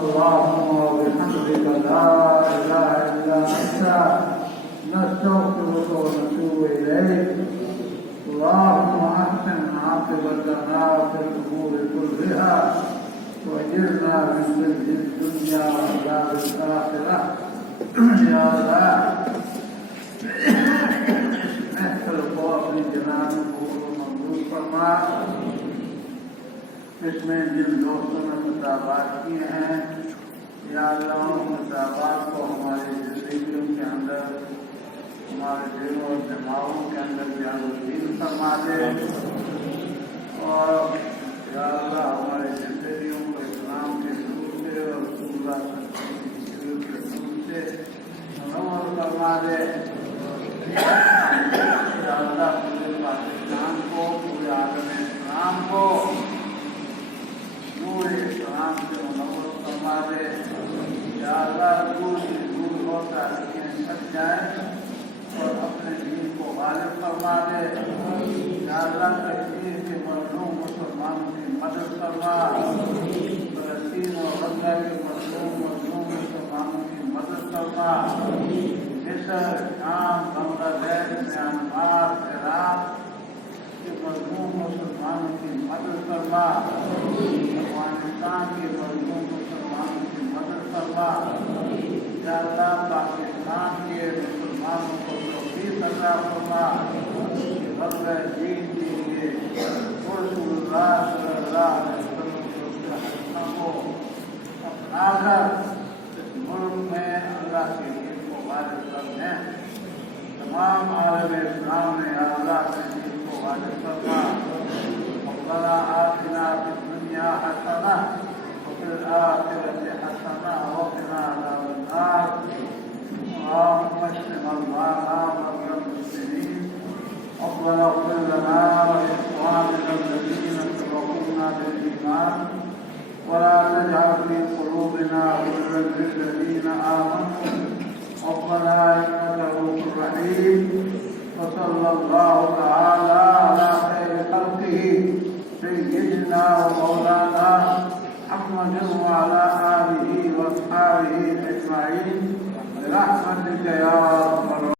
اللهم وبحمدك لا إله إلا أنت نستغفرك ونتوب إليك. اللهم أحسن عاقبتنا في الأمور كلها وأجرنا من خزي الدنيا وعذاب الآخرة. يا الله محفل کو اپنی جناب کو منظور فرما. اس میں جن دوستوں نے مطالبات کیے ہیں یا اللہ ان مطالبات کو ہماری زندگیوں کے اندر ہمارے دلوں اور دماغوں کے اندر جانبین فرما دے اور یا اللہ ہماری زندگیوں کو اسلام کے ضرور سے اور رسول اللہ کے ضرور سے منور فرما دے. یا اللہ پورے پاکستان کو پورے عالم اسلام کو نور اسلام سے منور فرما دے. یا اللہ دور سے دور ہو تاریخیں سچ جائیں اور اپنے دین کو غالب فرما دے. یا اللہ کشمیر کے مظلوم مسلمانوں کی مدد فرما. فلسطین اور غزہ کے مظلوم مسلمانوں کی مدد فرما. مصر، شام، بنگلہ دیش، میانمار، عراق کے مظلوم مسلمانوں کی مدد فرما. افغانستان کے مظلوم مسلمانوں کی مدد فرما. یا اللہ پاکستان کے مسلمانوں کو توفیق عطا فرما کہ غزوہ دین کے لیے رسول اللہ صلی اللہ علیہ وسلم کے حدیثوں کو اپنا کر اس ملک میں اللہ کے دین کو غالب کر دیں. تمام عالم اسلام نے اللہ کے دین کو غالب فرما. ربنا آتنا فی الدنیا حسنہ وفی الآخرۃ حسنہ وقنا عذاب النار. اللهم اشف مرضانا ومرضى المسلمين. ربنا اغفر لنا ولإخواننا الذين سبقونا بالإيمان ولا تجعل في قلوبنا غلا للذين آمنوا ربنا إنك رؤوف رحيم. وصلى الله تعالى على خير خلقه سيدنا ومولانا محمد وعلى آله وأصحابه أجمعين برحمتك يا رب العالمين.